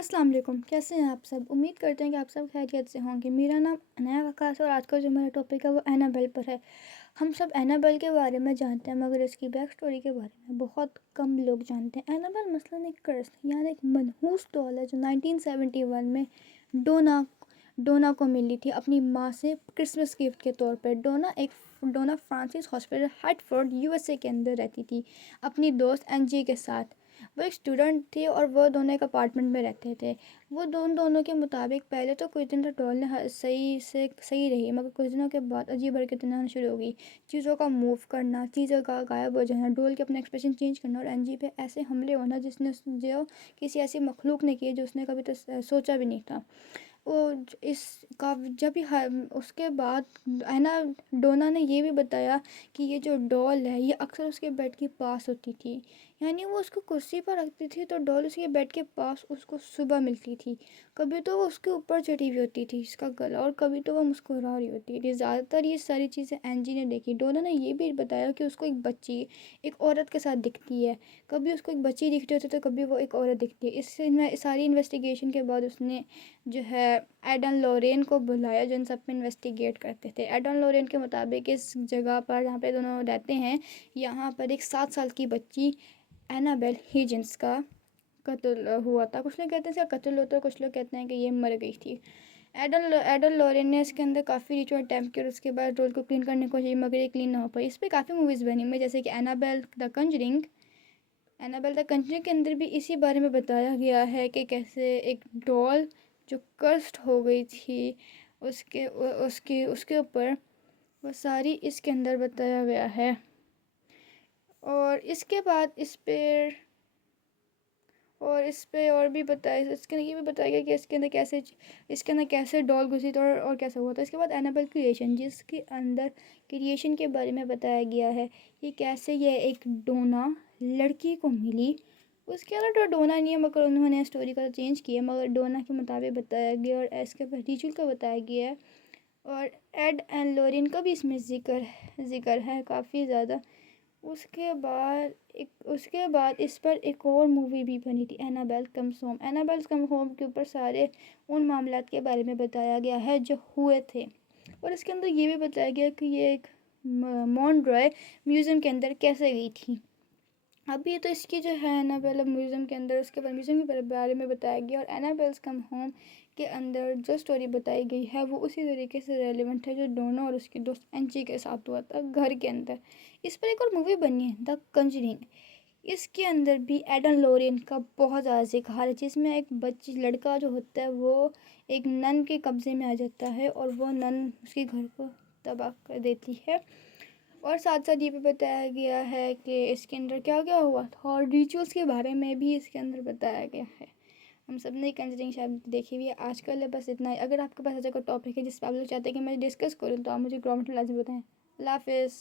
अस्सलाम वालेकुम। कैसे हैं आप सब? उम्मीद करते हैं कि आप सब खैरियत से होंगे। मेरा नाम अनया वकास और आज का जो मेरा टॉपिक है वो एनाबेल पर है। हम सब एनाबेल के बारे में जानते हैं मगर इसकी बैक स्टोरी के बारे में बहुत कम लोग जानते हैं। एनाबेल मसलन एक कर्स यानी एक मनहूस डॉल है जो 1971 में डोना डोना को मिली थी अपनी माँ से क्रिसमस गिफ्ट के तौर पर। डोना फ्रांसिस हॉस्पिटल हार्टफोर्ड यूएसए के अंदर रहती थी अपनी दोस्त एनजी के साथ। वो एक स्टूडेंट थी और वो दोनों एक अपार्टमेंट में रहते थे। वो दोनों के मुताबिक पहले तो कुछ दिन तो डॉल ने सही रही, मगर कुछ दिनों के बाद अजीब हरकतें आना शुरू हो गई। चीज़ों का मूव करना, चीज़ों का गायब हो जाना, डॉल के अपने एक्सप्रेशन चेंज करना और एनजी पे ऐसे हमले होना जिसने जो किसी ऐसी मखलूक ने किए जो उसने कभी तो सोचा भी नहीं था। वो इस का जब भी उसके बाद है ना, डोना ने ये भी बताया कि ये जो डॉल है ये अक्सर उसके बेड के पास होती थी। यानी वो उसको कुर्सी पर रखती थी तो डॉल उसके बेड के पास उसको सुबह मिलती थी। कभी तो वो उसके ऊपर चढ़ी हुई होती थी इसका गला, और कभी तो वो मुस्कुरा रही होती थी। ज़्यादातर ये सारी चीज़ें एनजी ने देखी। डोना ने ये भी बताया कि उसको एक बच्ची एक औरत के साथ दिखती है। कभी उसको एक बच्ची दिखती होती है तो कभी वो एक औरत दिखती है। इससे सारी इन्वेस्टिगेशन के बाद उसने जो है एडन लॉरेन को बुलाया जो इन सब पे इन्वेस्टिगेट करते थे। एडन लॉरेन के मुताबिक इस जगह पर जहाँ पे दोनों रहते हैं यहाँ पर एक 7 साल की बच्ची एनाबेल हिजिन्स का कत्ल हुआ था। कुछ लोग कहते हैं इसका कत्ल होता है, कुछ लोग कहते हैं कि ये मर गई थी। एडन लॉरेन ने इसके अंदर काफ़ी रिचुअल अटैम्प्ट किया और उसके बाद रोल को क्लीन करने की कोशिश मगर ये क्लीन ना हो पाई। इस पर काफ़ी मूवीज़ बनी हुई जैसे कि एनाबेल द कंजरिंग के अंदर भी इसी बारे में बताया गया है कि कैसे एक डॉल जो कर्स्ड हो गई थी उसके उसके उसके ऊपर वो सारी इसके अंदर बताया गया है। और इसके बाद इस पे और भी बताया, इसके अंदर ये भी बताया गया कि इसके अंदर कैसे डॉल घुसी थी और कैसे हुआ था। इसके बाद एनाबेल क्रिएशन जिसके अंदर क्रिएशन के बारे में बताया गया है कि कैसे ये एक डोना लड़की को मिली। उसके अंदर तो डोना नहीं है मगर उन्होंने स्टोरी का चेंज किया, मगर डोना के मुताबिक बताया गया और इसके रिचुअल का बताया गया है। और एड एंड लोरिन का भी इसमें ज़िक्र है काफ़ी ज़्यादा। उसके बाद इस पर एक और मूवी भी बनी थी Annabelle comes home. Annabelle come home के ऊपर सारे उन मामलात के बारे में बताया गया है जो हुए थे। और इसके अंदर ये भी बताया गया कि ये एक मॉन्ट्रॉय म्यूज़ियम के अंदर कैसे गई थी। अभी तो इसकी जो है एनाबेल म्यूज़ियम के अंदर उसके बाद म्यूज़ियम के बारे में बताया गया और एनाबेल्स कम होम के अंदर जो स्टोरी बताई गई है वो उसी तरीके से रेलिवेंट है जो डोना और उसकी दोस्त एंची के साथ हुआ था घर के अंदर। इस पर एक और मूवी बनी है द कंजरिंग। इसके अंदर भी एडन लोरियन का बहुत ज़्यादा जिक्र है जिसमें एक बच्ची लड़का जो होता है वो एक नन के कब्ज़े में आ जाता है और वो नन उसके घर को तबाह कर देती है। और साथ साथ ये भी बताया गया है कि इसके अंदर क्या क्या हुआ था और रिचुअल्स के बारे में भी इसके अंदर बताया गया है। हम सब ने कंजरिंग शायद देखी हुई है। आजकल बस इतना ही। अगर आपके पास ऐसा कोई टॉपिक है जिस पर आप लोग चाहते हैं कि मैं डिस्कस करूँ तो आप मुझे कमेंट में लाजमी बताएं। अल्लाह हाफिज़।